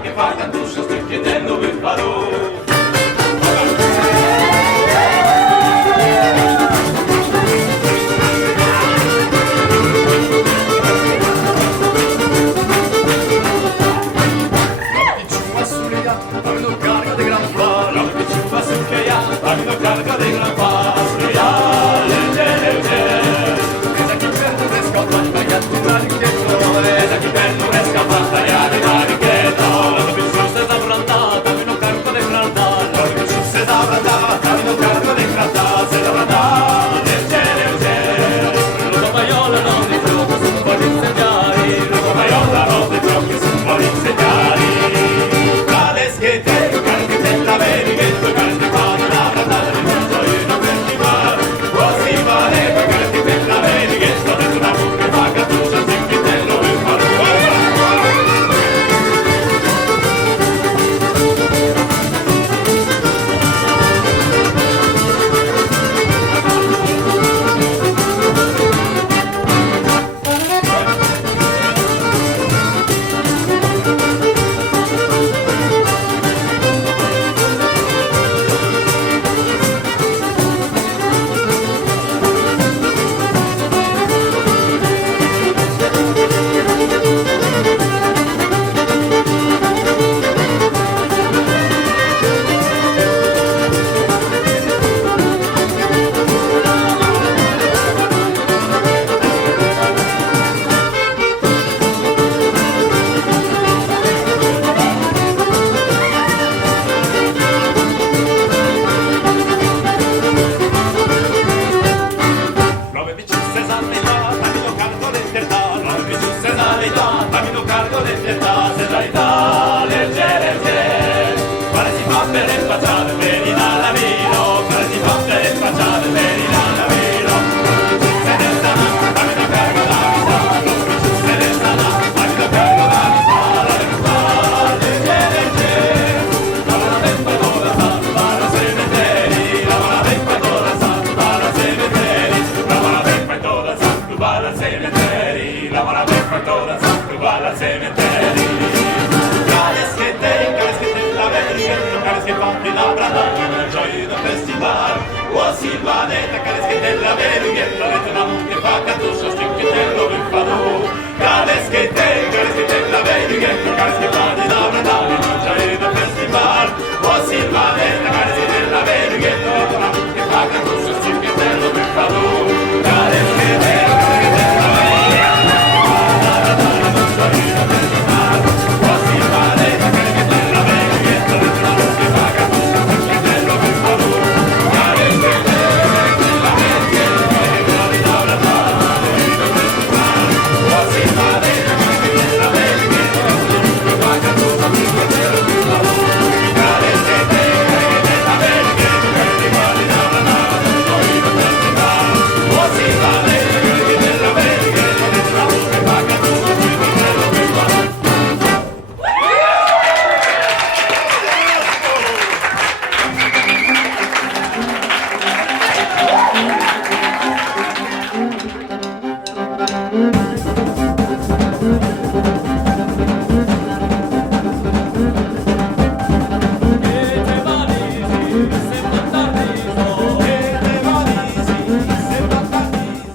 che fa cantuccio, sticchietello per farò. Avendo carga de gran fa, la picciuva su che ha, avendo carga di gran passo, che ha, esa chi perdo resca fatta, gli altri marichetto, esa chi bello resca fatta, gli altri marichetto, la picciuva se zabrandata, avendo carga de fralda, la picciuva se zabrandata, avendo carga di fralda, se zabrandata, lo tomaiola non di gioco, su un po' di insegnari, lo tomaiola non di gioco, su un po' di insegnari. La verighetto, carne pane, la bratata di tutto, io non senti male. Così vale, perché per la verighetto, dentro una buca fa cattuccia, sticchitello per farò. Silvanetta, caresche della verighetto, avete una mucca fa cattuccio, sticchitello per farò. Caresche della verighetto, caresche fa di